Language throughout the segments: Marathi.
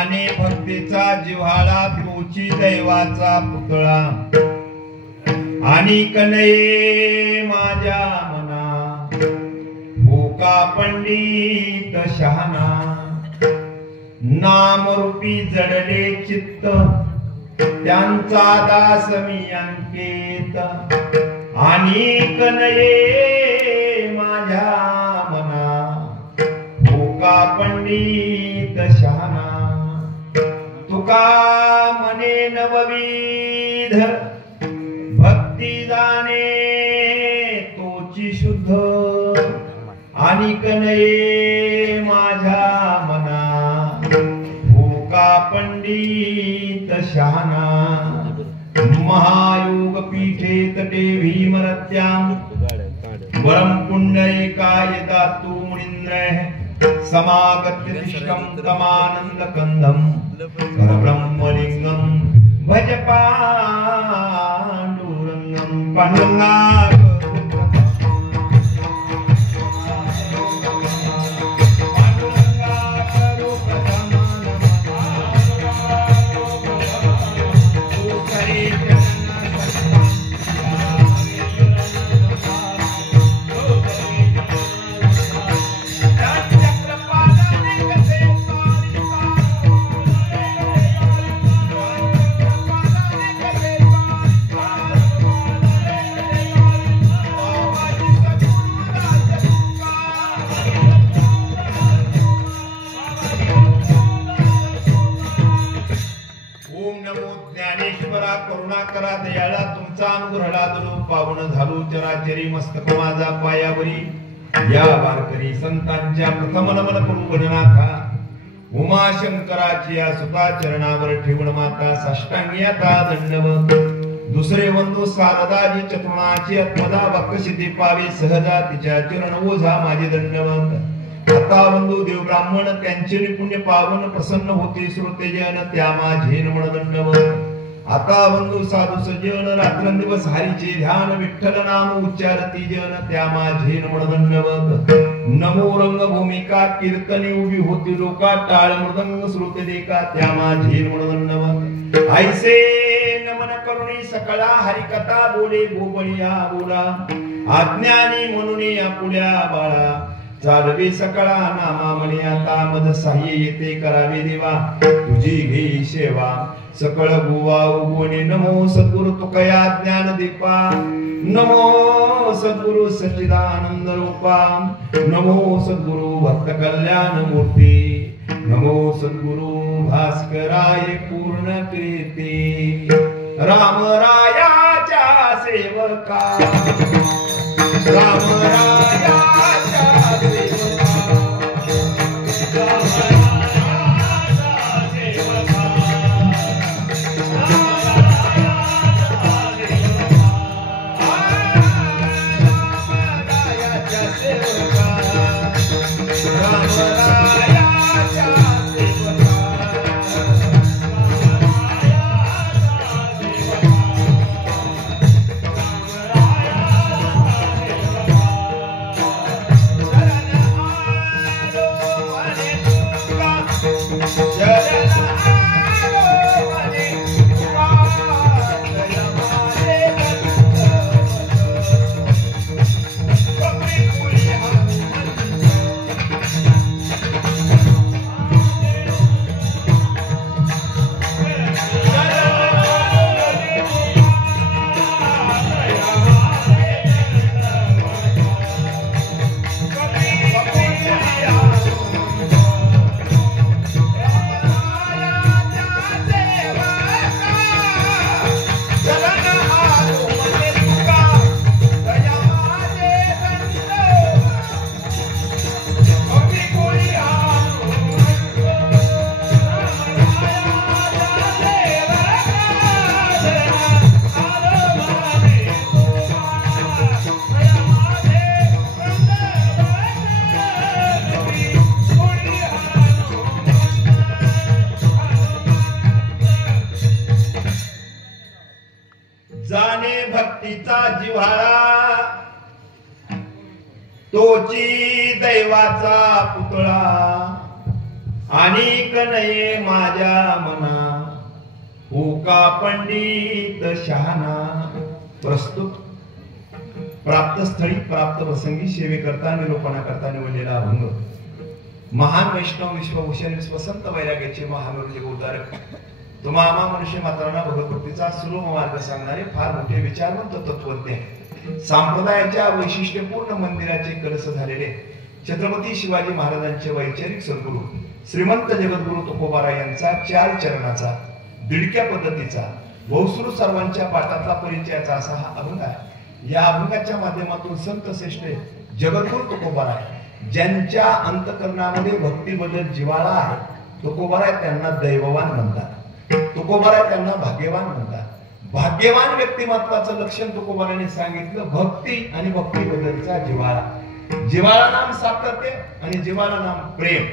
जाणे भक्तीचा जिव्हाळा तोची दैवाचा पुतळा आणि कनये माझ्या मना भोका पंडित शहाणा नामरूपी जडले चित्त त्यांचा दास मी अंकित आणि कनये माझ्या मना भोका पंडित शहाणा तुका मने नवविध भक्ती जाणे तोची शुद्ध आणि कनये माझ्या मना भोका पंडित शहाणा महायोग पीठे तटे भीमरत्यां वरम पुण्यैकाय दातु मुनीन्द्र समागत्य तिष्ठं तमानंद कंदं परब्रह्मलिंगं भज पांडुरंगं पांडुरंगा करुणाकरा दयाळा तुमचा अनुग्रहला दलो पावन झालो चराचरी मस्तक माझा पायावरी या वारकरी संतांच्या प्रथम नमन करू गणनाथा उमा शंकराची या सुता चरणावर ठेवून माता साष्टांगी आता दंडवत दुसरे वंदू सारदाजी चतुर्णाची आत्मदा वक्कसिद्धी पावे सहजा तिच्या चरण ओझा माझे दंडवत आता वंदू देव ब्राह्मण त्यांचे पुण्य पावन प्रसन्न होते श्रोतेजन त्या माझे नमन दंडवत आता वंदू साधू सज्जन रात्रंदिवस हरीचे ध्यान विठ्ठल नाम उच्चारती जन त्या माझे नमन दंडवत नमो रंग भूमिका कीर्तनी उभी होती लोका टाळ मृदंग श्रोते देखा त्या माझे नमन दंडवत ऐसे नमन करुणी सकळा हरिकथा बोले गोपनिया बोला अज्ञानी म्हणून या पुढ्या बाळा चालवे सकळा नामा म्हणे आता मद साह्य येते करावे देवा तुझी घे सेवा सकळ गुवा उगवणे नमो सद्गुरु तुकया ज्ञान दीपा नमो सद्गुरु सच्चिदानंद रूपा नमो सद्गुरु भक्त कल्याण मूर्ती नमो सद्गुरु भास्कराय पूर्ण कीर्ती राम रायाच्या सेवका राम रायाच्या भक्तीचा जिव्हाळा तोची दैवाचा पुतळा अनिक नये माझ्या मना हो का पंडित शहाणा. प्रस्तुत प्राप्त स्थळी प्राप्त प्रसंगी सेवेकरता निरूपणा करता निवडलेला अभंग महान वैष्णव विश्वभूषण विश्वसंत वैराग्याचे महामूल्य उद्धारक तुम्हा आम्हा मनुष्य मात्रांना भगवतभक्तीचा सुलभ मार्ग सांगणारे फार मोठे विचारवंत तत्वज्ञ संप्रदायाच्या वैशिष्ट्यपूर्ण मंदिराचे कलश झालेले छत्रपती शिवाजी महाराजांचे वैचारिक सद्गुरू श्रीमंत जगद्गुरु तुकोबाराय यांचा 4 चरणाचा दिडक्या पद्धतीचा बहुश्रुत सर्वांच्या पाठातला परिचयाचा असा हा अभंग आहे. या अभंगाच्या माध्यमातून संत श्रेष्ठ जगद्गुरु तुकोबाराय ज्यांच्या अंतकरणामध्ये भक्तीबद्दल जिव्हाळा आहे, तुकोबाराय त्यांना दैववान म्हणतात. तुकोबाराय त्यांना भाग्यवान म्हणतात. भाग्यवान व्यक्तिमत्वाचं लक्षण तुकोबाराने सांगितलं भक्ती आणि भक्तीबद्दलचा जिव्हाळा. जिव्हाळा नाम सातत्य आणि जिव्हाळा नाम प्रेम.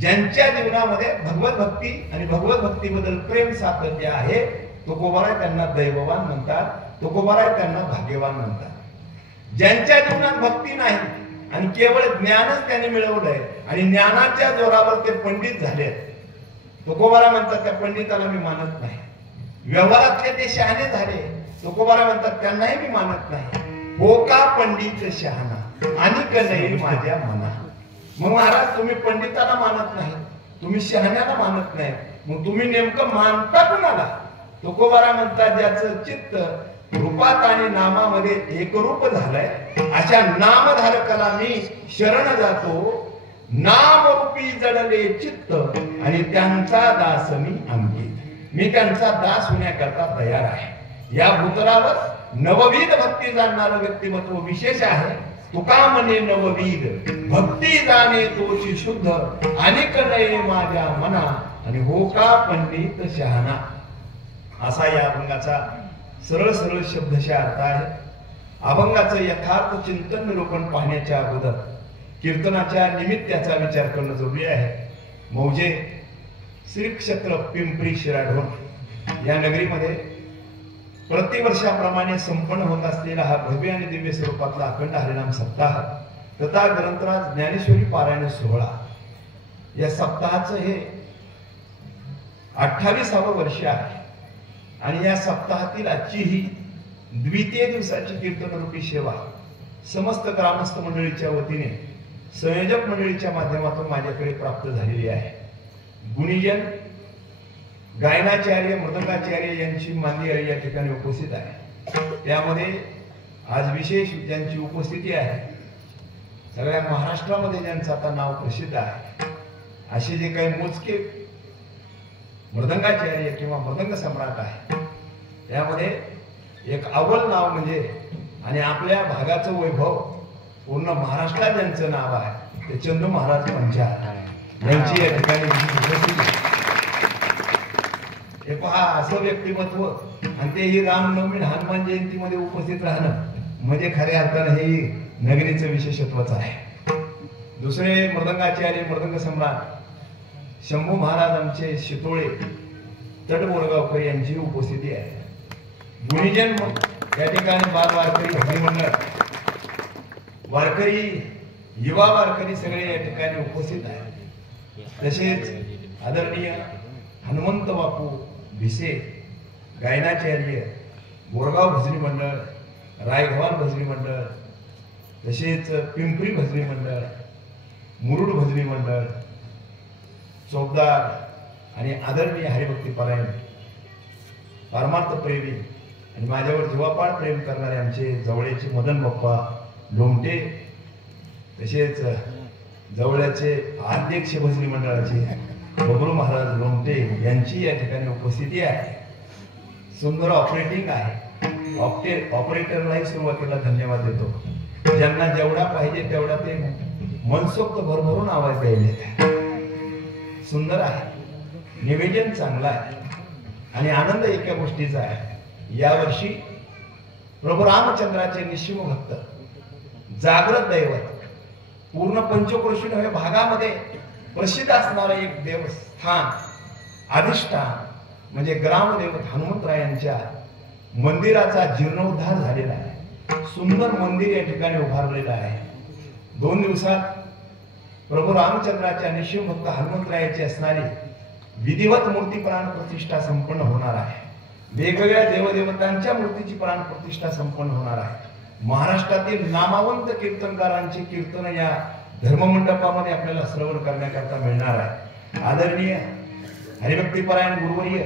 ज्यांच्या जीवनामध्ये भगवत भक्ती आणि भगवत भक्तीबद्दल प्रेम सातत्य आहे, तुकोबाराय त्यांना दैववान म्हणतात. तुकोबाराय त्यांना भाग्यवान म्हणतात. ज्यांच्या जीवनात भक्ती नाही आणि केवळ ज्ञानच त्याने मिळवलंय आणि ज्ञानाच्या जोरावर ते पंडित झाले, तुकोबाराय म्हणतात त्या पंडिताला मी मानत नाही. व्यवहारातले ते शहाणे झाले, तुकोबाराय म्हणतात त्यांनाही मी मानत नाही. हो का पंडित शहाणा अनिक नये माझ्या मना. मग महाराज तुम्ही पंडिताला मानत नाही, तुम्ही शहाण्याला मानत नाही, मग तुम्ही नेमकं मानता कुणाला? तुकोबाराय म्हणतात ज्याचं चित्त रूपात आणि नामामध्ये एकरूप झालंय अशा नामधारकाला मी शरण जातो. नामरूपी जडले चित्त आणि त्यांचा दास मी अंकित. मी त्यांचा दास होण्याकरता तयार आहे. या भूतलावर नवविध भक्ती जाणणारं व्यक्तिमत्व विशेष आहे. तुका म्हणे नवविध भक्ती जाणे तोची शुद्ध अनेक नये माझ्या मना आणि हो का पंडित शहाणा. असा या अभंगाचा सरळ सरळ शब्दशः अर्थ आहे. अभंगाचं यथार्थ चिंतन निरूपण पाहण्याच्या अगोदर कीर्तनाच्या निमित्ताचा विचार करणं जरुरी आहे. मौजे श्री क्षेत्र पिंपरी शिराढोण या नगरीमध्ये प्रतिवर्षाप्रमाणे संपन्न होत असलेला हा भव्य आणि दिव्य स्वरूपातला अखंड हरिनाम सप्ताह तथा ग्रंथराज ज्ञानेश्वरी पारायण सोहळा या सप्ताहाचं हे 28वे वर्ष आहे. आणि या सप्ताहातील आजची ही द्वितीय दिवसाची कीर्तनरूपी सेवा समस्त ग्रामस्थ मंडळीच्या वतीने संयोजक मंडळीच्या माध्यमातून माझ्याकडे प्राप्त झालेली आहे. गुणीजन गायनाचार्य मृदंगाचार्य यांची मांदियारी या ठिकाणी उपस्थित आहे. त्यामध्ये आज विशेष ज्यांची उपस्थिती आहे, सगळ्या महाराष्ट्रामध्ये ज्यांचं आता नाव प्रसिद्ध आहे असे जे काही मोजके मृदंगाचार्य किंवा मृदंग सम्राट आहे, त्यामध्ये एक अव्वल नाव म्हणजे आणि आपल्या भागाचं वैभव पूर्ण महाराष्ट्रात ज्यांचं नाव आहे ते चंदू महाराज पंचाळ यांची या ठिकाणी उपस्थिती. हे पहा असं व्यक्तिमत्व आणि तेही रामनवमी हनुमान जयंतीमध्ये उपस्थित राहणं म्हणजे खऱ्या अर्थानं हे नगरीचं विशेषत्वच आहे. दुसरे मृदंगाचार्य मृदंग सम्राट शंभू महाराज आमचे शितोळे तटबोरगावकर यांची उपस्थिती आहे. गुणीजन या ठिकाणी बाल वारकरी भक्ती मंडळ वारकरी युवा वारकरी सगळे या ठिकाणी उपस्थित आहेत. तसेच आदरणीय हनुमंत बापू भिसे गायनाचार्य बोरगाव भजनी मंडळ, रायगव्हाण भजनी मंडळ, तसेच पिंपरी भजनी मंडळ, मुरुड भजनी मंडळ, चौकदार आणि आदरणीय हरिभक्ती परायण परमार्थ प्रेमी आणि माझ्यावर जीवापाड प्रेम करणारे आमचे जवळचे मदन बाप्पा लोमटे, तसेच जवळचे अध्यक्ष भजनी मंडळाचे बबलू महाराज लोमटे यांची या ठिकाणी उपस्थिती आहे. सुंदर ऑपरेटिंग आहे. ऑपरेटरलाही सुरुवातीला धन्यवाद देतो. ज्यांना जेवढा पाहिजे तेवढा ते मनसोक्त भरभरून आवाज द्यायला. सुंदर आहे, निवेदन चांगलं आहे आणि आनंद एका गोष्टीचा आहे. यावर्षी प्रभू रामचंद्राचे निश्चिम भक्त जागृत दैवत पूर्ण पंचक्रोशी नव्हे भागामध्ये प्रसिद्ध असणारं एक देवस्थान अधिष्ठान म्हणजे ग्रामदेवत हनुमंतरायांच्या मंदिराचा जीर्णोद्धार झालेला आहे. सुंदर मंदिर या ठिकाणी उभारलेलं आहे. 2 दिवसात प्रभू रामचंद्राच्या निशिमभक्त हनुमंतरायाची असणारी विधिवत मूर्ती प्राण प्रतिष्ठा संपन्न होणार आहे. वेगवेगळ्या देवदेवतांच्या मूर्तीची प्राण प्रतिष्ठा संपन्न होणार आहे. महाराष्ट्रातील नामावंत कीर्तनकारांची कीर्तन या धर्ममंडपामध्ये आपल्याला श्रवण करण्याकरता मिळणार आहे. आदरणीय हरिभक्तीपरायण गुरुवर्य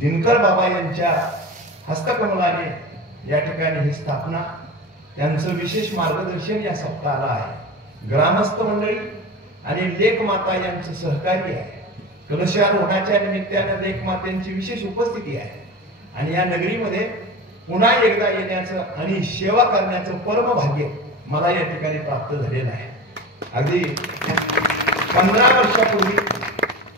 दिनकर बाबा यांच्या हस्तकमलाने या ठिकाणी ही स्थापना, त्यांचं विशेष मार्गदर्शन या सप्ताहाला आहे. ग्रामस्थ मंडळी आणि लेखमाता यांचं सहकार्य आहे. कलशारोहणाच्या निमित्ताने लेखमातेंची विशेष उपस्थिती आहे आणि या नगरीमध्ये पुन्हा एकदा येण्याचं आणि सेवा करण्याचं परम भाग्य मला या ठिकाणी प्राप्त झालेलं आहे. अगदी 15 वर्षापूर्वी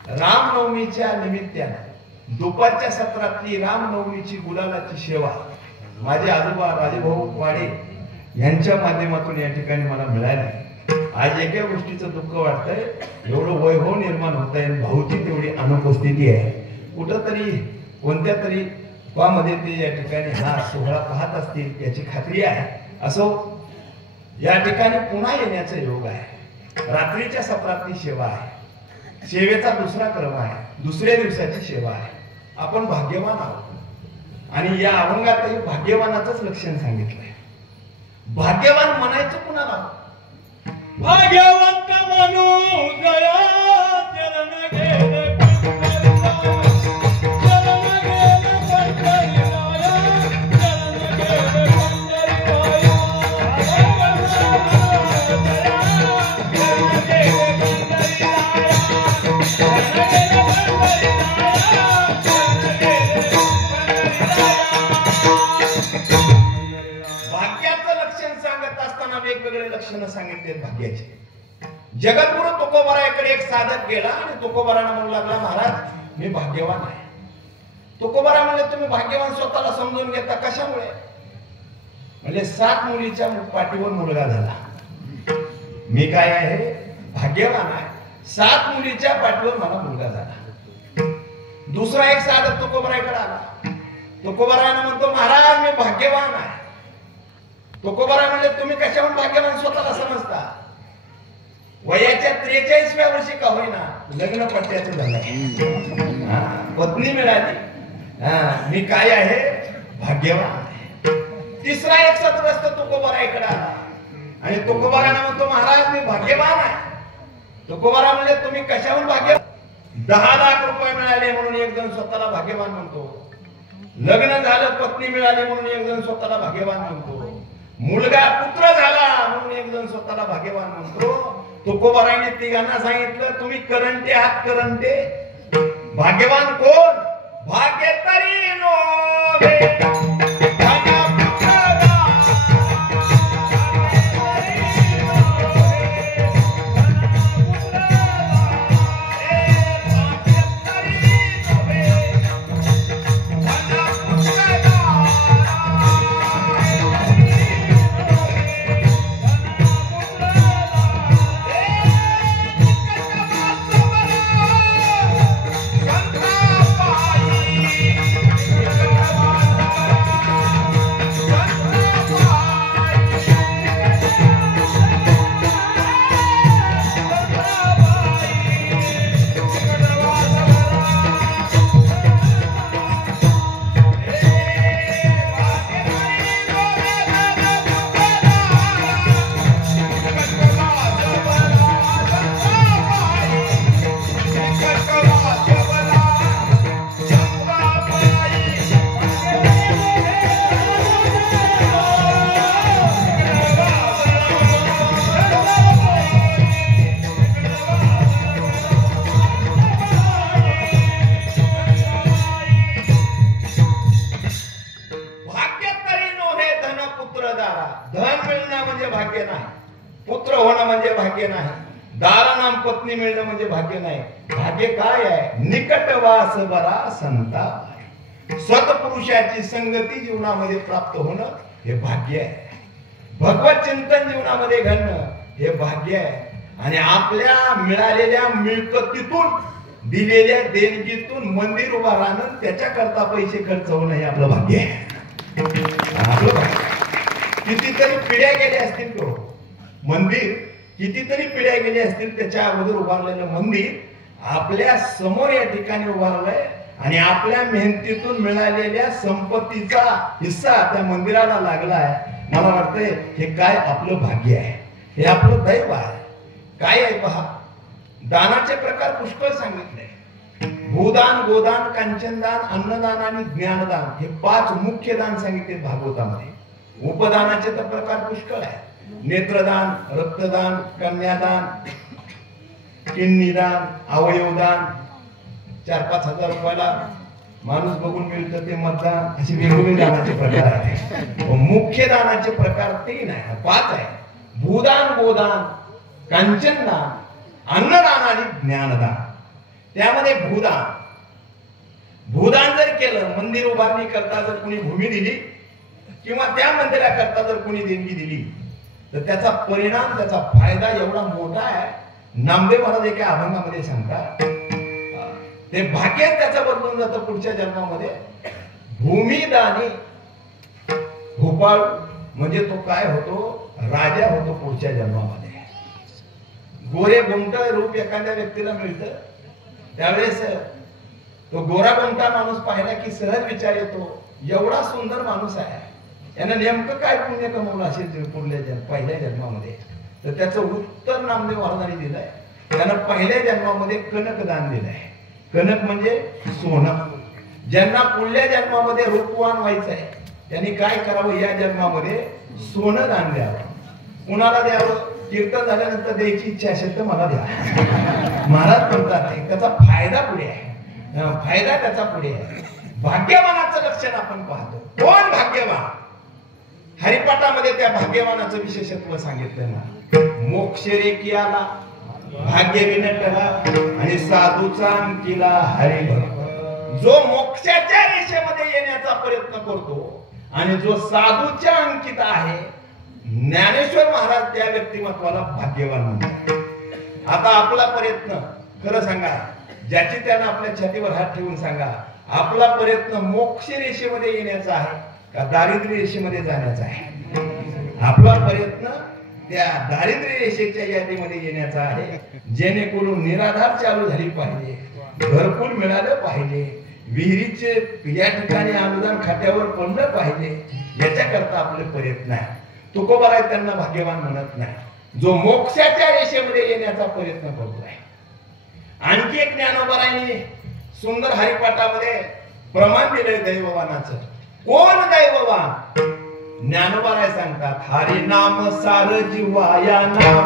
रामनवमीच्या निमित्ताने दुपारच्या सत्रातली रामनवमीची गुलालाची सेवा माझे आजोबा राजेभाऊ वाडे यांच्या माध्यमातून या ठिकाणी मला मिळाली. आज एका गोष्टीचं दुःख वाटतंय, एवढं वैभव निर्माण होत आहे, भाऊची तेवढी अनुपस्थिती आहे. कुठंतरी कोणत्या तरी मध्ये ते या ठिकाणी हा सोहळा पाहत असतील याची खात्री आहे. असो, या ठिकाणी पुन्हा येण्याचा योग आहे. रात्रीच्या सत्रातली सेवा आहे, सेवेचा दुसरा क्रम आहे, दुसऱ्या दिवसाची सेवा आहे. आपण भाग्यवान आहोत आणि या अभंगातही भाग्यवानाचंच लक्षण सांगितलंय. भाग्यवान म्हणायचं कुणाला? भाग्यवंत म्हणू गया चरण गेले वेगवेगळे लक्षण सांगितले भाग्याचे. जगद्गुरु तुकोबाराकडे एक साधक गेला आणि तुकोबारांना म्हणू लागला, महाराज मी भाग्यवान आहे. तुकोबारा म्हणले, तुम्ही भाग्यवान स्वतःला समजून घेता कशामुळे? म्हणजे 7 मुलीच्या पाठीवर मुलगा झाला. मी काय आहे? भाग्यवान आहे. 7 मुलीच्या पाठीवर मला मुलगा झाला. दुसरा एक साधक तुकोबाराकडे आला. तुकोबारांना म्हणतो, महाराज मी भाग्यवान आहे. तुकोबारा म्हणले, तुम्ही कशावर भाग्यवान स्वतःला समजता? वयाच्या 43व्या वर्षी का होईना लग्न पट्ट्याचं झालं, पत्नी मिळाली. मी काय आहे? भाग्यवान आहे. तिसरा एक सत्रस्त तुकोबाराकडे आला आणि तुकोबारांना म्हणतो, महाराज मी भाग्यवान आहे. तुकोबारा म्हणले, तुम्ही कशावर भाग्य? 10 लाख रुपये मिळाले म्हणून एक जण स्वतःला भाग्यवान म्हणतो. लग्न झालं, पत्नी मिळाली म्हणून एक जण स्वतःला भाग्यवान म्हणतो. मुलगा पुत्र झाला म्हणून एक जण स्वतःला भाग्यवान म्हणतो. तुकोबाराने तिघांना सांगितलं, तुम्ही करंटे आहात. करंटे भाग्यवान कोण? भाग्य तरी नोवे पत्नी मिळणं म्हणजे भाग्य नाही. भाग्य काय आहे? निकटवास बरा संताप. सत्पुरुषाची संगती जीवनामध्ये प्राप्त होणं हे भाग्य आहे. भगवत चिंतन जीवनामध्ये घडणं हे भाग्य आहे. आणि आपल्या मिळालेल्या मिळकतीतून दिलेल्या देणगीतून मंदिर उभा राहणं, त्याच्याकरता पैसे खर्च होणं हे आपलं भाग्य आहे. आपलं भाग्य. कितीतरी पिढ्या गेल्या असतील तो मंदिर कितीतरी पिढ्या गेली असतील त्याच्या अगोदर उभारलेलं मंदिर आपल्या समोर या ठिकाणी उभारलंय आणि आपल्या मेहनतीतून मिळालेल्या संपत्तीचा हिस्सा त्या मंदिराला लागलाय. मला वाटतंय हे काय आपलं भाग्य आहे, हे आपलं दैव आहे. काय आहे पहा, दानाचे प्रकार पुष्कळ सांगितले. भूदान, गोदान, कांचनदान, अन्नदान आणि ज्ञानदान हे 5 मुख्य दान सांगितले भागवतामध्ये. उपदानाचे तर प्रकार पुष्कळ आहे. नेत्रदान, रक्तदान, कन्यादान, किडनीदान, अवयवदान, 4-5 हजार रुपयाला माणूस बघून मिळतं ते मतदान, असे वेगवेगळे दानाचे प्रकार आहेत. मुख्य दानाचे प्रकार 3 आहे, 5 आहे. भूदान, गोदान, कांचनदान, अन्नदान आणि ज्ञानदान. त्यामध्ये भूदान जर केलं, मंदिर उभारणी करता जर कोणी भूमी दिली किंवा त्या मंदिराकरता जर कोणी देणगी दिली तर त्याचा परिणाम, त्याचा फायदा एवढा मोठा आहे. नामदेव महाराज एका अभंगामध्ये सांगतात, ते भाग्य त्याचं बदलून जातं पुढच्या जन्मामध्ये. भूमिदानी भोपाळ म्हणजे तो काय होतो, राजा होतो पुढच्या जन्मामध्ये. गोरे गोमट रूप एखाद्या व्यक्तीला मिळतं, त्यावेळेस तो गोरा गोमटा माणूस पाहिला की सहज विचार येतो, एवढा सुंदर माणूस आहे, यानं नेमकं काय पुण्य कमवलं असेल पहिल्या जन्मामध्ये. तर त्याचं उत्तर नामदेव महाराजांनी दिलंय. त्यानं पहिल्या जन्मामध्ये कनकदान दिलंय. कनक म्हणजे सोनं. ज्यांना पुढल्या जन्मामध्ये रूपवान व्हायचं आहे त्यांनी काय करावं, या जन्मामध्ये सोनं दान द्यावं. कुणाला द्यावं, कीर्तन झाल्यानंतर द्यायची इच्छा असेल तर मला द्या. महाराज म्हणतात त्याचा फायदा पुढे आहे, फायदा त्याचा पुढे आहे. भाग्यवानाचं लक्षण आपण पाहतो. कोण भाग्यवान? हरिपाठामध्ये त्या भाग्यवानाचं विशेषत्व सांगितलं ना. मोक्ष रेकियाला भाग्य विनटला आणि साधूचा अंकिला हरिभक्त. जो मोक्षाच्या रेषेमध्ये येण्याचा प्रयत्न करतो आणि जो साधूच्या अंकित आहे, ज्ञानेश्वर महाराज त्या व्यक्तिमत्वाला भाग्यवान म्हणतात. आता आपला प्रयत्न खरं सांगा, ज्याची त्यानं आपल्या छातीवर हात ठेवून सांगा, आपला प्रयत्न मोक्ष रेषेमध्ये येण्याचा आहे का दारिद्र्य रेषेमध्ये जाण्याचा आहे? आपला प्रयत्न त्या दारिद्र्य रेषेच्या यादीमध्ये येण्याचा आहे, जेणेकरून निराधार चालू झाली पाहिजे, घरकुल मिळालं पाहिजे, विहिरीचे या ठिकाणी अनुदान खात्यावर पडलं पाहिजे, याच्याकरता आपले प्रयत्न आहे. तुकोबाराय त्यांना भाग्यवान म्हणत नाही, जो मोक्षाच्या रेषेमध्ये येण्याचा प्रयत्न करतोय. आणखी एक ज्ञानोबारायांनी सुंदर हरिपाठामध्ये प्रमाण दिलंय दैववानाचं. कोण दैववान? ज्ञानोबाराय सांगतात, हरि नाम सार जीवाया नामाची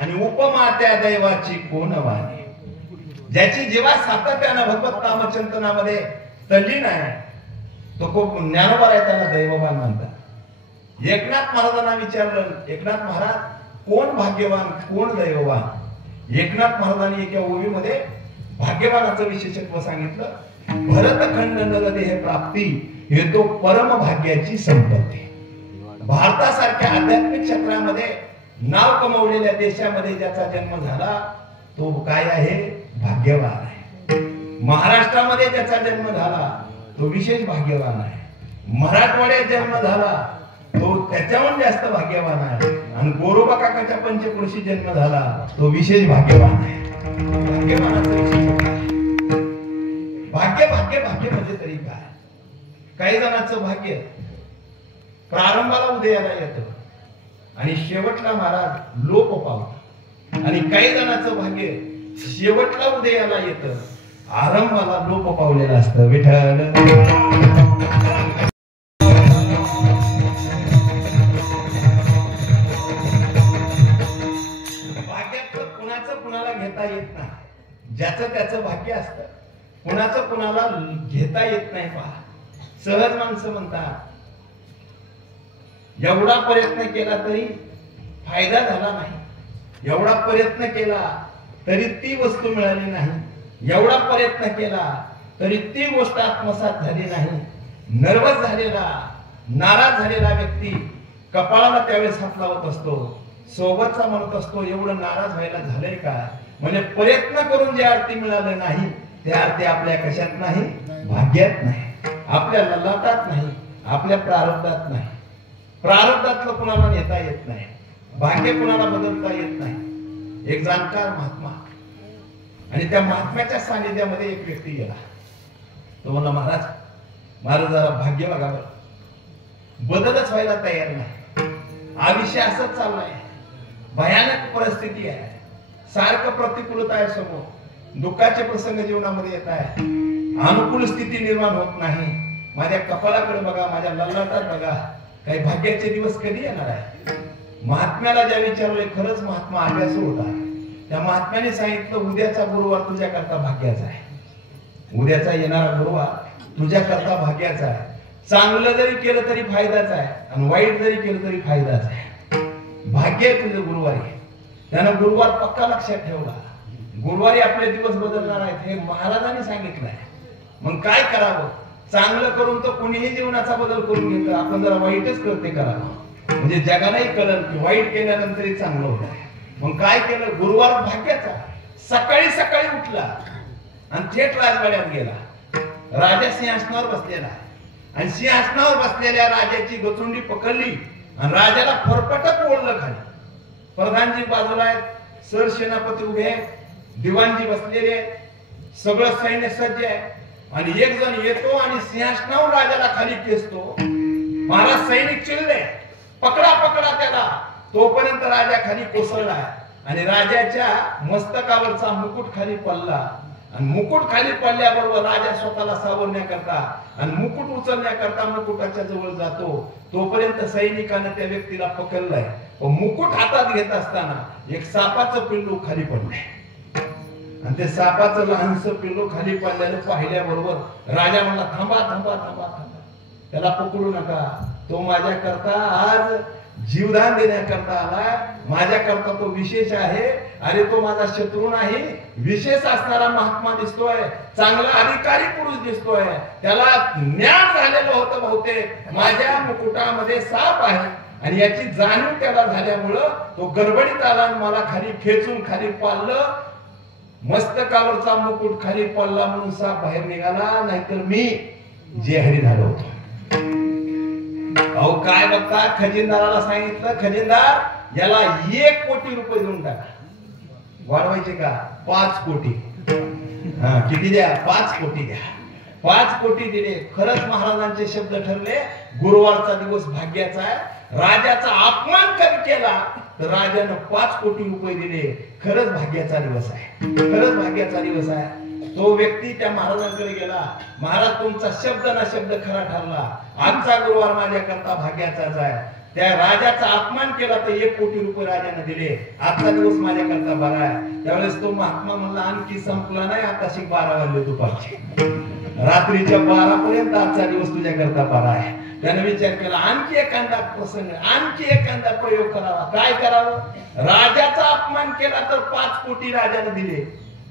आणि उपमा त्या दैवाची कोण वाणी. ज्याची जीवा सातत्यानं भगवत नामचिंतनामध्ये तल्लीन आहे, तो खूप ज्ञानोबा आहे, त्याला दैववान म्हणतात. एकनाथ महाराजांना विचारलं, एकनाथ महाराज कोण भाग्यवान, कोण दैववान? एकनाथ महाराजांनी एका ओवीमध्ये भाग्यवानाचं विशेषत्व सांगितलं. भरतखंड नरदेह प्राप्ती हे तो परम भाग्याची संपत्ती. भारतासारख्या आध्यात्मिक क्षेत्रामध्ये नाव कमवलेल्या देशामध्ये ज्याचा जन्म झाला तो काय आहे? भाग्यवान आहे. महाराष्ट्रामध्ये ज्याचा जन्म झाला तो विशेष भाग्यवान आहे. मराठवाड्यात जन्म झाला तो त्याच्याहून जास्त भाग्यवान आहे. आणि गोरोबा काकाच्या पंचक्रोशी जन्म झाला तो विशेष भाग्यवान आहे. भाग्यवानाचं विशेष काय? भाग्य भाग्य भाग्य म्हणजे तरी काय? काही जणांचं भाग्य प्रारंभाला उदयाला येतं आणि शेवटला महाराज लोप पावतात. आणि काही जणांचं भाग्य शेवटला उदयाला येतं, आरंभाला लोप पावलेलं असतं. विठ्ठल भाग्यात कुणाचं कुणाला घेता येत नाही. ज्याचं त्याचं भाग्य असतं, कुणाचं कुणाला घेता येत नाही. पहा, सहज माणसं म्हणतात एवढा प्रयत्न केला तरी फायदा झाला नाही, एवढा प्रयत्न केला तरी ती वस्तू मिळाली नाही, एवढा प्रयत्न केला तरी ती गोष्ट आत्मसात झाली नाही. नर्वस झालेला, नाराज झालेला व्यक्ती कपाळाला त्यावेळेस हात लावत असतो, सोबतचा म्हणत असतो एवढं नाराज व्हायला झालंय का? म्हणजे प्रयत्न करून जे आरती मिळालं नाही ते आरती आपल्या कशात नाही, भाग्यात नाही, आपल्या ललाटात नाही, आपल्या प्रारब्धात नाही. प्रारब्धातलं कुणाला नेता येत नाही, भाग्य कुणाला बदलता येत नाही. एक जाणकार महात्मा आणि त्या महात्म्याच्या सानिध्यामध्ये एक व्यक्ती गेला. तो म्हणला महाराज माझं जरा भाग्य बघा बरं, बदलच व्हायला तयार नाही. आयुष्य असंच चाललंय, भयानक परिस्थिती आहे, सारखं प्रतिकूलता आहे समोर, दुःखाचे प्रसंग जीवनामध्ये येत आहे, अनुकूल स्थिती निर्माण होत नाही. माझ्या कपाळाकडे बघा, माझ्या ललाटात बघा, काही भाग्याचे दिवस कधी येणार आहे? महात्म्याला ज्या विचारले खरंच महात्मा अभ्यास होता. त्या महात्म्याने सांगितलं उद्याचा गुरुवार तुझ्या करता भाग्याचा आहे, उद्याचा येणारा गुरुवार तुझ्या करता भाग्याचा आहे. चांगलं जरी केलं तरी फायदाच आहे आणि वाईट जरी केलं तरी फायदाच आहे. भाग्य आहे तुझं गुरुवारी. त्यानं गुरुवार पक्का लक्षात ठेवला. गुरुवारी आपले दिवस बदलणार आहेत हे महाराजांनी सांगितलंय. मग काय करावं? चांगलं करून तर कोणीही जीवनाचा बदल करून घेतं, आपण जरा वाईटच करते करावं म्हणजे जगालाही कळलं की वाईट केल्यानंतरही चांगलं होत आहे. मग काय केलं? गुरुवार भाग्याचा. सकाळी सकाळी उठला आणि थेट राजवाड्यात गेला. राजा सिंहासनावर बसलेला आणि सिंहासनावर बसलेल्या राजाची गचुंडी पकडली आणि राजाला फरफटत ओढलं खाली. प्रधानजी बाजूला आहेत, सरसेनापती उभे आहेत, दिवाणजी बसलेले आहेत, सगळं सैन्य सज्ज आहे आणि एक जण येतो आणि सिंहासनावर राजाला खाली खेचतो. महाराज सैनिक चिल्ले पकडा पकडा त्याला. तोपर्यंत राजा खाली कोसळला आणि राजाच्या मस्तकावरचा मुकुट खाली पडला आणि मुकुट खाली पडल्याबरोबर राजा स्वतःला सावरण्याकरता आणि मुकुट उचलण्याकरता मुकुटाच्या जवळ जातो. तोपर्यंत सैनिकाने त्या व्यक्तीला पकडलाय. मुकुट हातात घेत असताना एक सापाचं पिल्लू खाली पडलंय आणि ते सापाचं लहानसं पिल्लू खाली पडल्यानं पाहिल्याबरोबर राजा म्हणला थांबा थांबा थांबा थांबा, त्याला पकडू नका. तो माझ्या करता आज जीवदान देण्याकरता आला, माझ्या करता तो विशेष आहे. अरे तो माझा शत्रू नाही, विशेष असणारा महात्मा दिसतोय, चांगला अधिकारी पुरुष दिसतोय, त्याला ज्ञान झालेलं होतं बहुतेक माझ्या मुकुटामध्ये साप आहे आणि याची जाणीव त्याला झाल्यामुळं तो गडबडीत आला आणि मला खाली खेचून खाली पाडलं. मस्तकावरचा मुकुट खाली पडला म्हणून साप बाहेर निघाला, नाहीतर मी जे हरी झालो होतो. अहो काय बघता, खजिनदाराला सांगितलं खजिनदार याला 1 कोटी रुपये देऊन टाका. वाढवायचे का? 5 कोटी. किती द्या? 5 कोटी द्या. 5 कोटी दिले. खरंच महाराजांचे शब्द ठरले, गुरुवारचा दिवस भाग्याचा आहे. राजाचा अपमान कधी केला तर राजानं 5 कोटी रुपये दिले. खरंच भाग्याचा दिवस आहे, खरंच भाग्याचा दिवस आहे. तो व्यक्ती त्या महाराजांकडे गेला. महाराज तुमचा शब्द ना शब्द खरा ठरला, आजचा गुरुवार माझ्या करता भाग्याचाच आहे. त्या राजाचा अपमान केला तर 1 कोटी रुपये राजाने दिले. आजचा दिवस माझ्या करता बरा आहे. त्यावेळेस तो महात्मा म्हणला आणखी संपला नाही, आताशी 12 वाजले दुपारचे, रात्रीच्या 12 पर्यंत आजचा दिवस तुझ्या करता बरा आहे. त्याने विचार केला आणखी एखादा प्रसंग, आणखी एखादा प्रयोग करावा. काय करावं? राजाचा अपमान केला तर 5 कोटी राजाने दिले.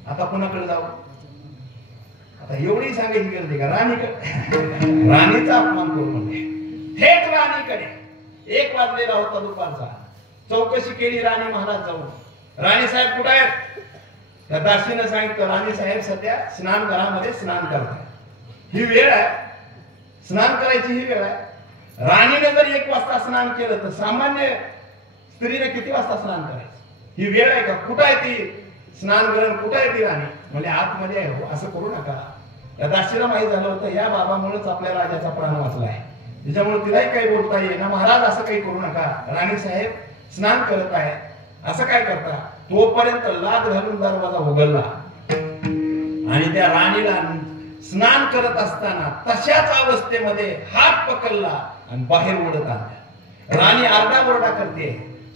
आता कोणाकडे जाऊ? आता एवढी सांगायची गरज आहे का? राणीकडे. राणीचा अपमान करू म्हणजे थेट राणीकडे. 1 वाजलेला होता दुपारचा. चौकशी केली राणी महाराज जाऊन. राणी साहेब कुठे आहेत? त्या दासीने सांगितलं राणी साहेब सध्या स्नानगृहामध्ये स्नान करतात. ही वेळ आहे, स्नान करायची ही वेळ आहे. राणीने जर 1 वाजता स्नान केलं तर सामान्य स्त्रीने किती वाजता स्नान करायचं? ही वेळ आहे का? कुठं आहे ती स्नान ग्रहण? कुठं आहे ती राणी? म्हणजे आतमध्ये आहे. हो, असं करू नका. या दासीला माहित झालं होतं या बाबामुळेच आपल्या राजाचा प्राण वाचलाय, त्याच्यामुळे तिलाही काही बोलता येईल ना. महाराज असं काही करू नका, राणी साहेब स्नान करत आहे, असं काय करता? तोपर्यंत लाद घालून दरवाजा उघडला आणि त्या राणीला स्नान करत असताना तशाच अवस्थेमध्ये हात पकडला आणि बाहेर ओढत आला. राणी आरडाओरडा करते,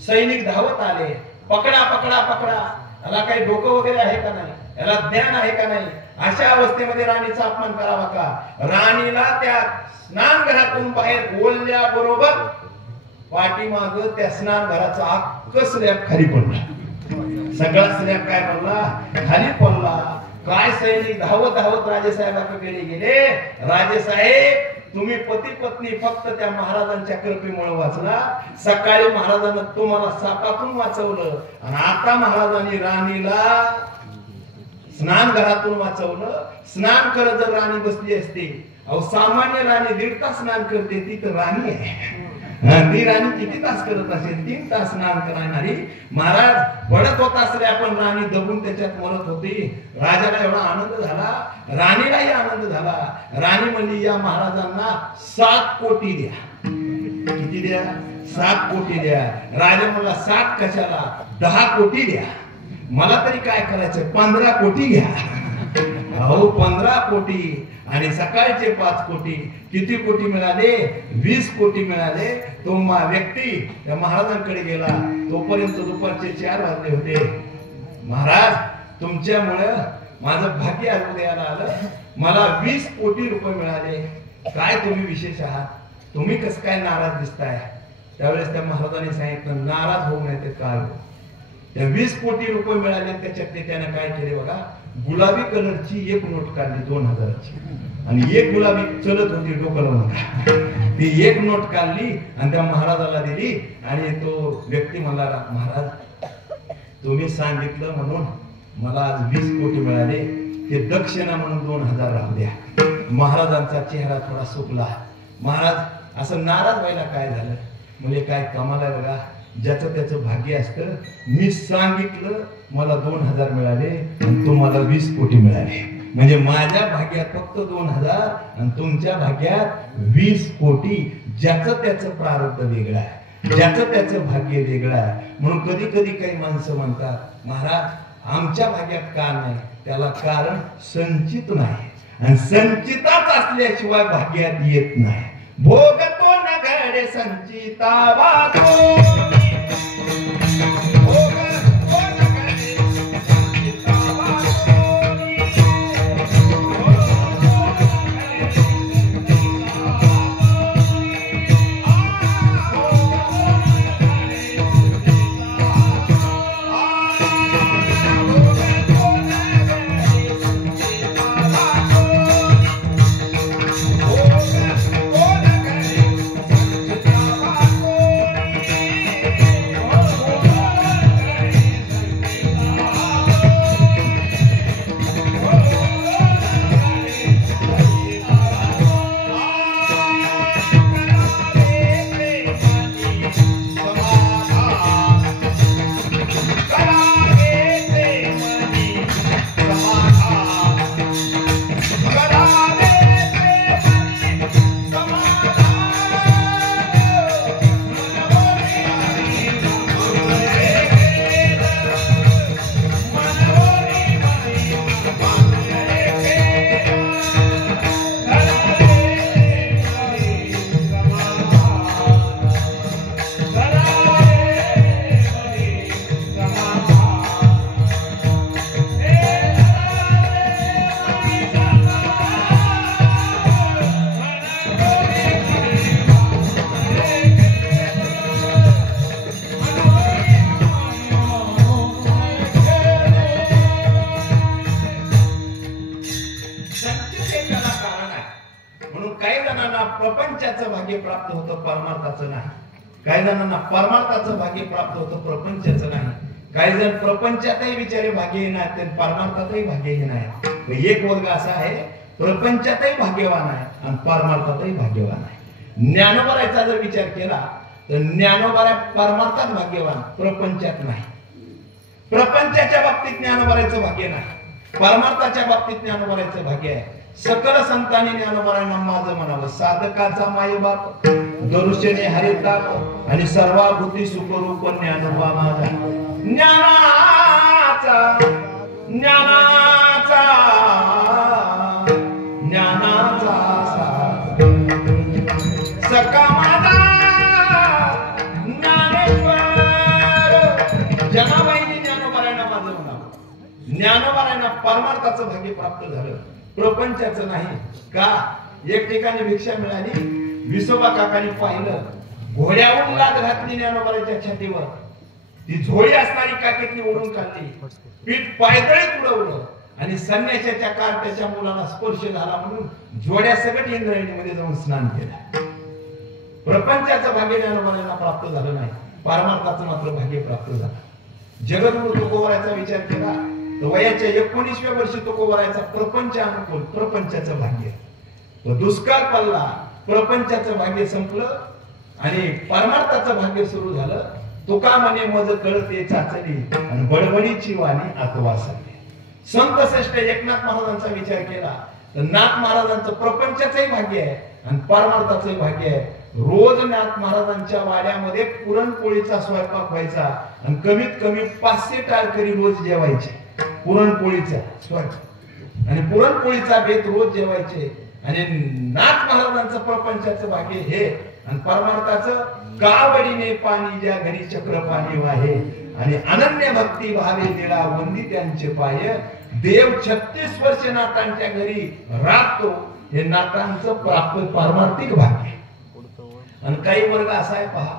सैनिक धावत आले, पकडा पकडा पकडा. याला काही डोकं वगैरे आहे का नाही? याला ज्ञान आहे का नाही? अशा अवस्थेमध्ये राणीचा अपमान करावा का? राणीला त्या स्नानघरातून बाहेर ओढल्याबरोबर पाठीमाग त्या स्नानघराचा अख्खं स्लॅब खाली पडला. सगळा स्लॅब काय पडला? खाली पडला. काय सैनिक धावत धावत राजेसाहेबांकडे गेले. राजेसाहेब तुम्ही पती पत्नी फक्त त्या महाराजांच्या कृपेमुळे वाचला. सकाळी महाराजांना तुम्हाला सापातून वाचवलं आणि आता महाराजांनी राणीला स्नानघरातून वाचवलं. स्नान करत जर राणी बसली असते, अहो सामान्य राणी 1.5 तास स्नान करते, ती तर राणी आहे. ती राणी किती तास करत असेल? 3 तास स्नान करणारी. महाराज पडत होत असले आपण राणी दबून त्याच्यात मरत होती. राजाला एवढा आनंद झाला, राणीलाही आनंद झाला. राणी म्हणली या महाराजांना 7 कोटी द्या. किती द्या? 7 कोटी द्या. राजा म्हणला 7 कशाला? 10 कोटी द्या. मला तरी काय करायचं? 15 कोटी घ्या. अहो 15 कोटी आणि सकाळचे 5 कोटी. किती कोटी मिळाले? 20 कोटी मिळाले. तो व्यक्ती त्या महाराजांकडे गेला. तोपर्यंत दुपारचे 4 वाजले होते. महाराज तुमच्यामुळे माझं भाग्य उदयाला आलं. मला 20 कोटी रुपये मिळाले. काय तुम्ही विशेष आहात? तुम्ही कसं काय नाराज दिसताय? त्यावेळेस त्या महाराजांनी सांगितलं नाराज होऊ नये ते काय हो. त्या 20 कोटी रुपये मिळाले. त्याच्यात त्याने काय केले बघा, गुलाबी कलरची 1 नोट काढली 2000ची आणि 1 गुलाबी चलत होती, डोकं लावून ती 1 नोट काढली आणि त्या महाराजाला दिली. आणि तो व्यक्ती म्हणाला महाराज तुम्ही सांगितलं म्हणून मला आज 20 कोटी मिळाले, ते दक्षिणा म्हणून 2000 राहू द्या. महाराजांचा चेहरा थोडा सुकला. महाराज असं नाराज व्हायला काय झालं? म्हणजे काय कमाल आहे बघा, ज्याचं त्याचं भाग्य असतं. मी सांगितलं मला 2000 मिळाले आणि तुम्हाला 20 कोटी मिळाले. म्हणजे माझ्या भाग्यात फक्त 2000 आणि तुमच्या भाग्यात 20 कोटी. ज्याचं त्याचं प्रारब्ध वेगळं आहे, ज्याचं त्याचं भाग्य वेगळं आहे. म्हणून कधी कधी काही माणसं म्हणतात महाराज आमच्या भाग्यात का नाही? त्याला कारण संचित नाही आणि संचिताच असल्याशिवाय भाग्यात येत नाही. भोगतो न घडे संचिता वाचो. प्रपंचाचं भाग्य प्राप्त होतं, परमार्थाचं नाही. काही जणांना परमार्थाचं भाग्य प्राप्त होतं, प्रपंचाचं नाही. काही जण प्रपंचातही विचारे भाग्यहीन आहेत, परमार्थातही भाग्यहीन आहे. एक वर्ग असा आहे प्रपंचातही भाग्यवान आहे आणि परमार्थातही भाग्यवान आहे. ज्ञानोबराचा जर विचार केला तर ज्ञानोबरा परमार्थात भाग्यवान, प्रपंचात नाही. प्रपंचाच्या बाबतीत ज्ञानोबराचं भाग्य नाही, परमार्थाच्या बाबतीत ज्ञानोबराचं भाग्य आहे. सकल संतांनी ज्ञानोबरांना माझं म्हणावं, साधकाचा मायबाप दरुशने हरिताप आणि सर्वाभूती सुखरूप ज्ञानोबा माझा. ज्ञानाचा ज्ञानाचा ज्ञानाचा सखा माझा ज्ञानेश्वर. जनाबाईंनी ज्ञानोबरांना माझं म्हणावं. ज्ञानोबरांना परमार्थाचं भाग्य प्राप्त झालं, प्रपंचाचं नाही. का? एक ठिकाणी भिक्षा मिळाली, विसोबा काकांनी पाहिलं, घोड्यावरून लाद घातली ज्ञानोबराच्या छातीवर. ती झोळी असणारी काकेतली ओढून काढली, पीठ पायदळीत उडवलं आणि संन्याशाच्या कार्ट्याच्या मुलाला स्पर्श झाला म्हणून जोड्या सगट इंद्रायणीमध्ये जाऊन स्नान केलं. प्रपंचाचं भाग्य ज्ञानोबरांना प्राप्त झालं नाही, परमार्थाचं मात्र भाग्य प्राप्त झालं. जगद्गुरु तुकोबराचा विचार केला तर वयाच्या 19व्या वर्षी तुकोबराचा प्रपंच अनुकूल, प्रपंचाचं भाग्य. तो दुष्काळ पडला, प्रपंचाचं भाग्य संपलं आणि परमार्थाचं भाग्य सुरू झालं. तुका म्हणे मज कळते चाचणी आणि बडबडीची वाणी आत्वासली. संत श्रेष्ठ एकनाथ महाराजांचा विचार केला तर नाथ महाराजांचं प्रपंचाचंही भाग्य आहे आणि परमार्थाचंही भाग्य आहे. रोज नाथ महाराजांच्या वाड्यामध्ये पुरणपोळीचा स्वयंपाक व्हायचा आणि कमीत कमी 500 टाळकरी रोज जेवायचे. पुरणपोळीचा स्वयंपाक आणि पुरणपोळीचा बेत रोज जेवायचे. आणि नाथ महाराजांचं प्रपंचाचं भाग्य हे आणि परमार्थाचं कावडीने पाणी ज्या घरी चक्र पाणी वाहे आणि अनन्य भक्ती भावे निळा वंदी त्यांचे पाय. देव 36 वर्ष नाथांच्या घरी राहतो, हे नाथांचं प्राप्त परमार्थिक भाग्य. आणि काही वर्ग असा आहे पहा,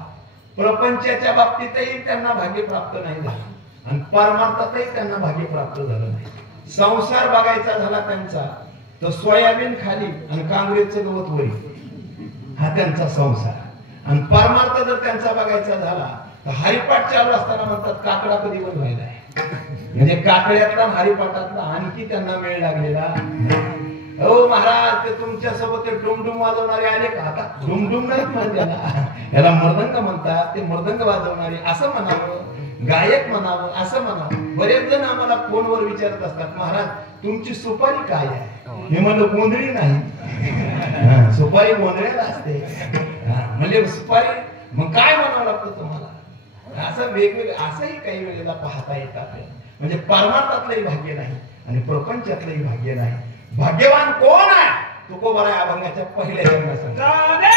प्रपंचाच्या बाबतीतही त्यांना भाग्य प्राप्त नाही झालं आणि परमार्थातही त्यांना भाग्य प्राप्त झालं नाही. संसार बघायचा झाला त्यांचा तर सोयाबीन खाली आणि काँग्रेसचं गवत वरी, हा त्यांचा संसार. आणि परमार्थ जर त्यांचा बघायचा झाला तर हरिपाठ चालू असताना म्हणतात काकडा कधी बंद व्हायला आहे. म्हणजे काकड्यातला हरिपाठातला आणखी त्यांना मेळ लागलेला. हो महाराज, ते तुमच्या सोबत ते डुमडुम वाजवणारे आले का? आता डुमडुम नाही म्हणतात, याला मृदंग म्हणतात. ते मृदंग वाजवणारे असं म्हणावं, गायक म्हणावं असं म्हणावं. बरेच जण आम्हाला फोनवर विचारत असतात, महाराज तुमची सुपारी काय आहे? मी म्हणलं गोंधळी नाही, सुपारी गोंधळ्याला असते. म्हणजे सुपारी मग काय म्हणावं लागतं तुम्हाला? असं वेगवेगळं असंही काही वेळेला पाहता येत आपल्याला. म्हणजे परमार्थातलंही भाग्य नाही आणि प्रपंचातलंही भाग्य नाही. भाग्यवान कोण आहे? तुकोबरा या अभंगाच्या पहिल्या जन्मात सांगतात.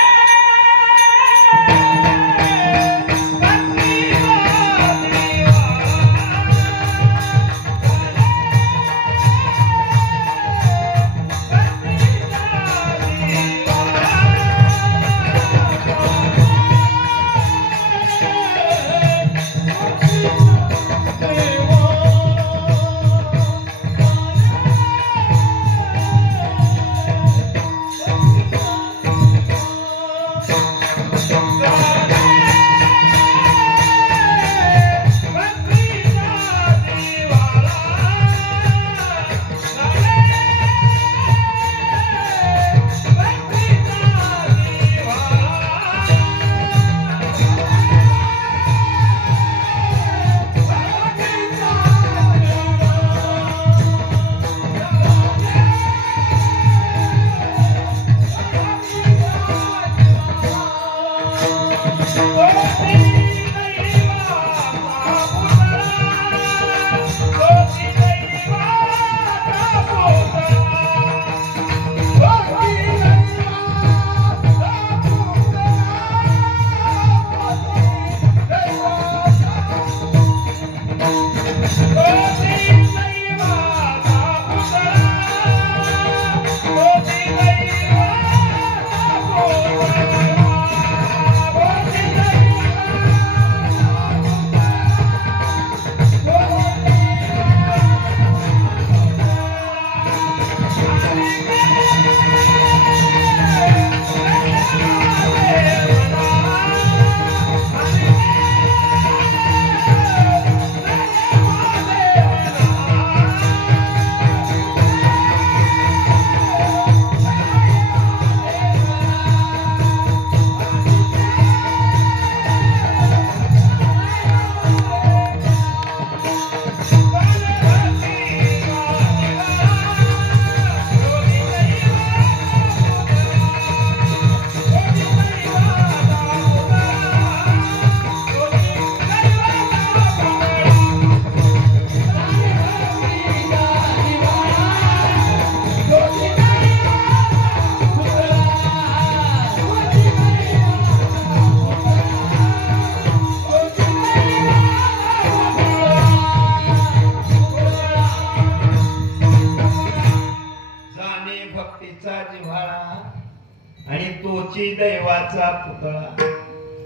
तोची दैवाचा पुतळा.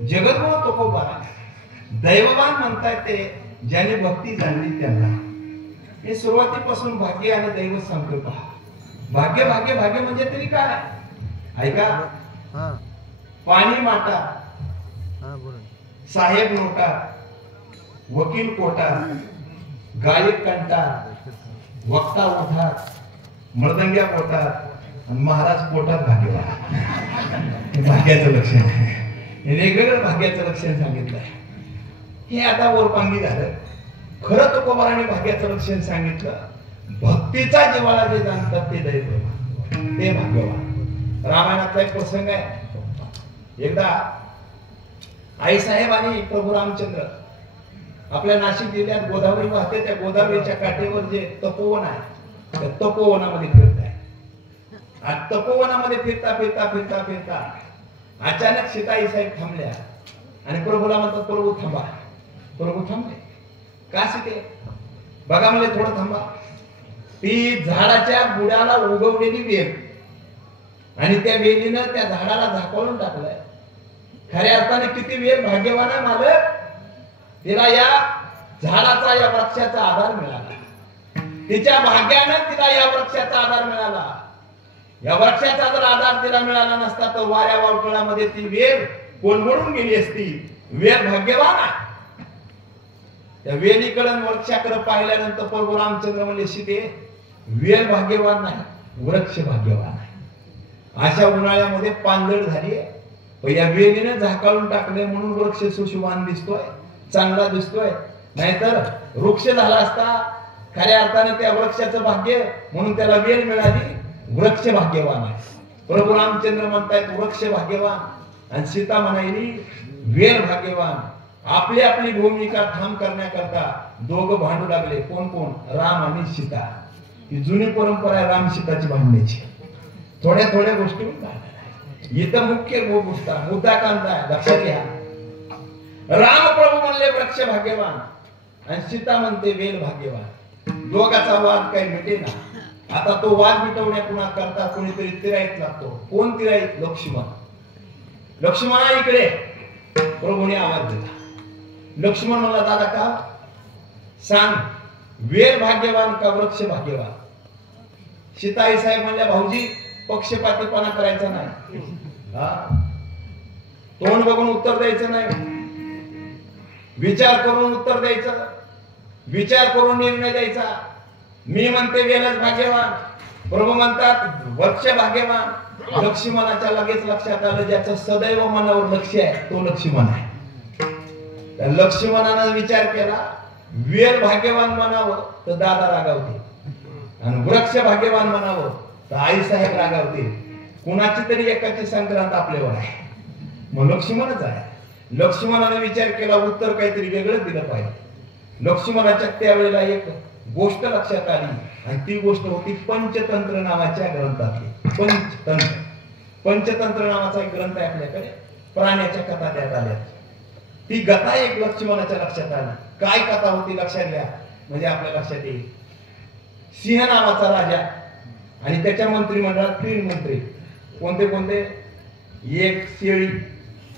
जगद्गुरु तुकोबा दैववान म्हणताय ते ज्याने भक्ती जाणली त्यांना. हे सुरुवातीपासून भाग्य आणि दैव सांगतो पहा. भाग्य भाग्य भाग्य म्हणजे तरी काय? ऐका, पाणी माटा, साहेब नोटा, वकील कोटा, गायक कंटा, वक्ता ओठात, मृदंग्या पोटात आणि महाराज पोटात भाग्यवान. भाग्याचं लक्षण आहे. वेगवेगळं भाग्याचं लक्षण सांगितलंय. हे आता वरपांगी झालं. खरं तुकोबाराने भाग्याचं लक्षण सांगितलं. भक्तीचा जिव्हाळा जे जाणतात ते दैववान, ते भाग्यवान. रामायणातला एक प्रसंग आहे. एकदा आईसाहेब आणि प्रभू रामचंद्र आपल्या नाशिक जिल्ह्यात गोदावरी वाहते, त्या गोदावरीच्या काठेवर जे तपोवन आहे त्या तपोवनामध्ये फिरत आहे. आणि तपोवनामध्ये फिरता फिरता फिरता फिरता अचानक सीता आईसाहेब थांबल्या आणि प्रभूला म्हणतात, प्रभू थांबा. प्रभू थांबले. का सीते? बघा म्हणले, थोडं थांबा. ती झाडाच्या बुडाला उगवलेली वेल आणि त्या वेलीनं त्या झाडाला झाकळून टाकलंय. खऱ्या अर्थाने किती वेल भाग्यवान आहे मालक. तिला या झाडाचा, या वृक्षाचा आधार मिळाला. तिच्या भाग्यानं तिला या वृक्षाचा आधार मिळाला. या वृक्षाचा जर आधार तिला मिळाला नसता तर वाऱ्या वावटळामध्ये ती वेल कोलमडून गेली असती. वेल भाग्यवान आहे. त्या वेलीकडे वृक्षाकडे पाहिल्यानंतर प्रभू रामचंद्र म्हणले, सीते वेल भाग्यवान नाही, वृक्ष भाग्यवान आहे. अशा उन्हाळ्यामध्ये पानझड झाली, या वेलीने झाकाळून टाकले म्हणून वृक्ष सुशोभान दिसतोय, चांगला दिसतोय. नाहीतर वृक्ष झाला असता खऱ्या अर्थाने त्या वृक्षाचं भाग्य म्हणून त्याला वेल मिळाली. वृक्ष भाग्यवान आहे. प्रभू रामचंद्र म्हणतायत वृक्ष भाग्यवान आणि सीता म्हणाली वेल भाग्यवान. आपली आपली भूमिका ठाम करण्याकरता दोघं भांडू लागले. कोण कोण? राम आणि सीता. ही जुनी परंपरा आहे राम सीताची भांडण्याची. थोड्या थोड्या गोष्टी इथं मुख्य मुद्दा कांदा आहे, लक्षात घ्या. राम प्रभू म्हणले वृक्ष भाग्यवान आणि सीता म्हणते वेल भाग्यवान. दोघाचा वाद काही मिटे ना. आता तो वाद मिटवण्या कुणा करता कोणीतरी तिराईत लागतो. कोण तिराईत? लक्ष्मण. लक्ष्मणा इकडे. प्रभूने आवाज दिला. लक्ष्मण म्हणला, दादा का सांग, वेल भाग्यवान का वृक्ष भाग्यवान? सीताई साहेब म्हणल्या, भाऊजी पक्षपातीपणा करायचा नाही. तोंड बघून उत्तर द्यायचं नाही, विचार करून उत्तर द्यायचं, विचार करून निर्णय द्यायचा. मी म्हणते वेलच भाग्यवान, प्रभू म्हणतात वृक्ष भाग्यवान. लक्ष्मणाच्या लगेच लक्षात आलं ज्याचं सदैव मनावर लक्ष आहे तो लक्ष्मण आहे. लक्ष्मणानं विचार केला, वेल भाग्यवान म्हणावं तर दादा रागावते आणि वृक्ष भाग्यवान म्हणावं तर आई साहेब रागावते. कुणाची तरी एकाची संक्रांत आपल्यावर आहे. मग लक्ष्मणच आहे. लक्ष्मणाने विचार केला उत्तर काहीतरी वेगळं दिलं पाहिजे. लक्ष्मणाच्या त्यावेळेला एक गोष्ट लक्षात आली आणि ती गोष्ट होती पंचतंत्र नावाच्या ग्रंथातली. पंचतंत्र नावाचा एक ग्रंथ आहे आपल्याकडे. प्राण्याच्या कथा त्यात आल्या. ती कथा एक लक्ष्मणाच्या लक्षात आली. काय कथा होती लक्षात घ्या म्हणजे आपल्या लक्षात येईल. सिंह नावाचा राजा आणि त्याच्या मंत्रिमंडळात 3 मंत्री. कोणते कोणते? एक शेळी,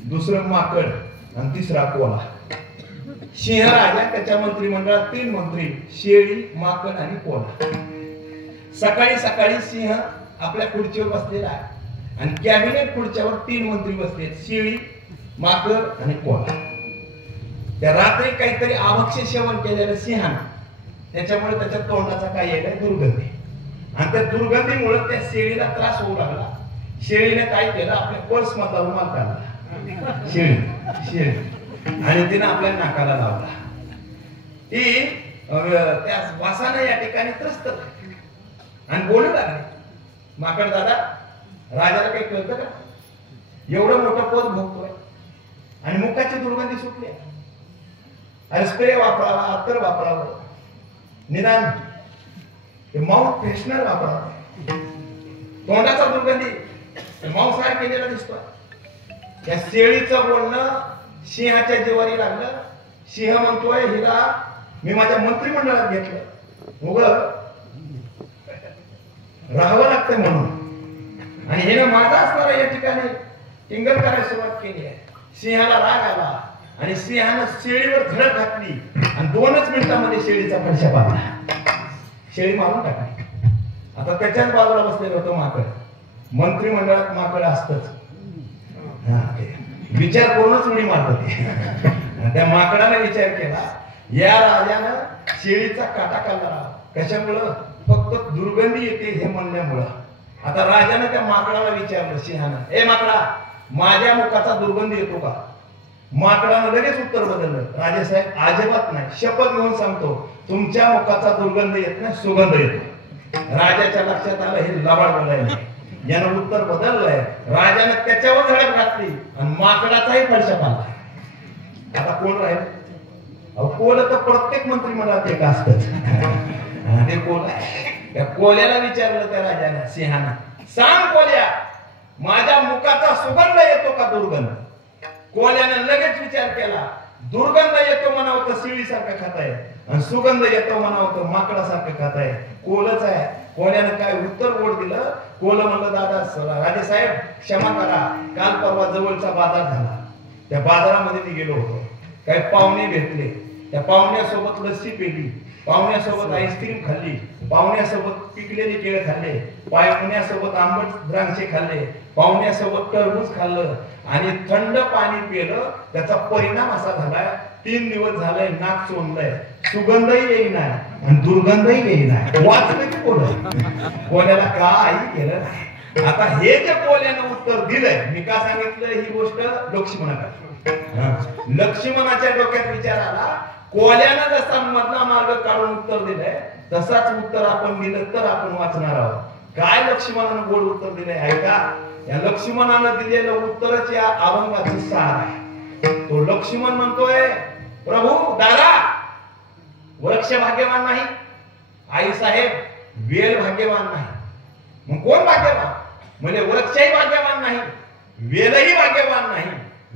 दुसरं माकड आणि तिसरा कोल्हा. सिंह राजा, त्याच्या मंत्रिमंडळात 3 मंत्री, शेळी, माकड आणि कोल्हा. सकाळी सकाळी सिंह आपल्या खुर्चीवर बसलेला आहे आणि कॅबिनेट खुर्च्यावर 3 मंत्री बसलेत, शेळी, माकड आणि कोल्हा. त्या रात्री काहीतरी आवश्यक सेवन केलेलं सिंहानं, त्याच्यामुळे त्याच्या तोंडाचा काय यायला दुर्गंधी आणि त्या दुर्गंधीमुळे त्या शेळीला त्रास होऊ लागला. शेळीने काय केलं, आपल्या पर्स मधला रुमाल काढला. शेळी आणि तिने आपल्या नाकाला लावला. ती त्या वासाने या ठिकाणी त्रस्त आणि बोलू लागले, माकड दादा राजाला काही कळतं का? एवढं मोठं पद भोगतोय आणि मुखाची दुर्गंधी सुटली. अरे स्प्रे वापरावा, अत्तर वापरावं, निदान माउथ फ्रेशनर वापरावं. तोंडाचा दुर्गंधी मांसाहार केलेला दिसतोय. त्या शेळीचं बोलणं सिंहाच्या जिवारी लागलं. सिंह म्हणतोय हिला मी माझ्या मंत्रिमंडळात घेतलं, उगं राहावं लागतं म्हणून आणि हे माझा असणारा या ठिकाणी टिंगल करायला सुरुवात केली आहे. सिंहाला राग आला आणि सिंहानं शेळीवर धडक घातली आणि 2च मिनिटांमध्ये शेळीचा फडशा पाडला. शेळी मारून टाकली. आता त्याच्याच बाजूला बसलेलं होतं माकड. मंत्रिमंडळात माकड असतच, विचार करूनच उडी मारत ते. त्या माकडाने विचार केला, या राजानं शेळीचा काटा काढला. कशामुळं? फक्त दुर्गंधी येते हे म्हणण्यामुळं. आता राजानं त्या माकडाला विचारलं, सिंहानं, ए माकडा, माझ्या मुखाचा दुर्गंध येतो का? माकडानं लगेच उत्तर बदललं, राजेसाहेब अजिबात नाही, शपथ घेऊन सांगतो, तुमच्या मुखाचा दुर्गंध येत नाही, सुगंध येतो. राजाच्या लक्षात आलं हे लबाड बोलायला. यानं उत्तर बदललंय. राजानं त्याच्यावर झडप घातली आणि माकडाचाही फडशा पाडला. आता कोण राहील? कोल तर प्रत्येक मंत्रिमंडळात एक असतच. ते कोल आहे. त्या कोल्याला विचारलं त्या राजाने, सिंहानं, सांग कोल्या, माझ्या मुखाचा सुगंध येतो का दुर्गंध? कोल्यानं लगेच विचार केला, दुर्गंध येतो म्हणावं तर शिळीसारखं खाताय आणि सुगंध येतो म्हणावं तर माकडासारखं खाताय. कोलच आहे. कोल्यानं काय उत्तर गोड दिलं. कोल म्हणलं, दादा राजेसाहेब क्षमा करा, काल परवा जवळचा बाजार झाला, त्या बाजारामध्ये मी गेलो होतो. काही पाहुणे भेटले, त्या पाहुण्यासोबत लस्सी पेली, पाहुण्यासोबत आईस्क्रीम खाल्ली, पाहुण्यासोबत पिकलेले केळ खाल्ले, पाहुण्यासोबत आंबट द्राक्षे खाल्ले, पाहुण्यासोबत टरबूज खाल्लं आणि थंड पाणी पिलं. त्याचा परिणाम असा झालाय, 3 दिवस झालाय नाक चोंदलंय, सुगंधही येईना आणि दुर्गंधही येईना. वाचलं की कोल्याला काही केलं नाही. आता हे जे कोल्यानं उत्तर दिलंय, मी का सांगितलं ही गोष्ट? लक्ष्मणाच्या डोक्यात विचार आला, कोल्यानं जसा मधला मार्ग काढून उत्तर दिलंय तसाच उत्तर आपण दिलं तर आपण वाचणार आहोत. काय लक्ष्मणानं गोड उत्तर दिलंय ऐका. या लक्ष्मणानं दिलेलं उत्तरच या अभंगाचं सार आहे. तो लक्ष्मण म्हणतोय, प्रभू दादा, वृक्ष भाग्यवान नाही, आई साहेब वेल भाग्यवान नाही, मग कोण भाग्यवान? म्हणजे वृक्षही भाग्यवान नाही, वेलही भाग्यवान नाही,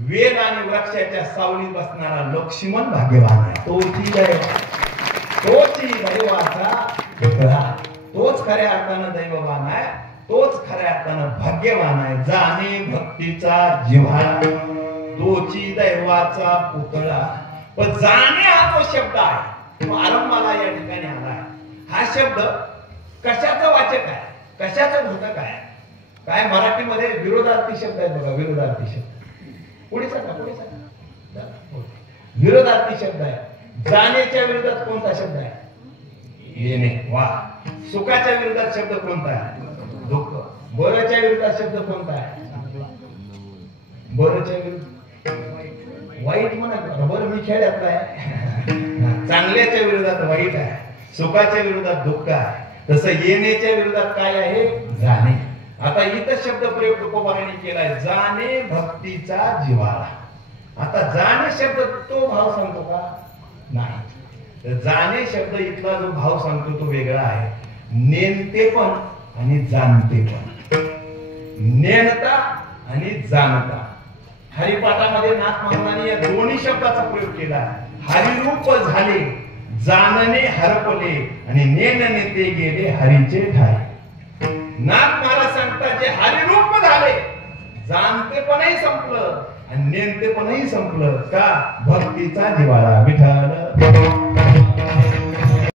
वेल आणि वृक्षाच्या सावलीत बसणारा लक्ष्मण भाग्यवान आहे. तोची दैवाचा पुतळा, तोच खऱ्या अर्थानं दैववान आहे, तोच खऱ्या अर्थानं भाग्यवान आहे. जाणे भक्तीचा जिव्हाळा, तोची दैवाचा पुतळा. पण जाणे हा जो शब्द आहे, तो आरंभाला या ठिकाणी आला. हा शब्द कशाचं वाचक आहे, कशाचं घटक आहे? काय मराठीमध्ये विरोधार्थी शब्द आहे बघा, विरोधार्थी शब्द. पुढे सांगा. विरोधार्थी शब्द आहे. जाण्याच्या विरोधात कोणता शब्द आहे? येणे. वा. सुखाच्या विरोधात शब्द कोणता आहे? दुःख. बरच्या विरोधात शब्द कोणता आहे? बरच्या विरोधात वाईट म्हणा. बरं मी खेड्यातला आहे. चांगल्याच्या विरोधात वाईट आहे, सुखाच्या विरोधात दुःख आहे. तसं येण्याच्या विरोधात काय आहे? जाणे. आता इथं शब्द प्रयोग तुकोबाराने केलाय, जाणे भक्तीचा जिव्हाळा. आता जाणे शब्द तो भाव सांगतो का? नाही. जाणे शब्द इथला जो भाव सांगतो तो वेगळा आहे. नेणते पण आणि जाणते पण. नेणता आणि जाणता. हरिपाठामध्ये नाथ महाराजांनी या दोन्ही शब्दाचा प्रयोग केला. हरिरूप झाले, जाणणे हरपले आणि नेणने ते गेले हरीचे ठाई. नाथ महाराज सांगतात, जे हरिरूप झाले, जाणतेपणही संपलं आणि नेणतेपणही संपलं. का? भक्तीचा जिव्हाळा. विठ्ठल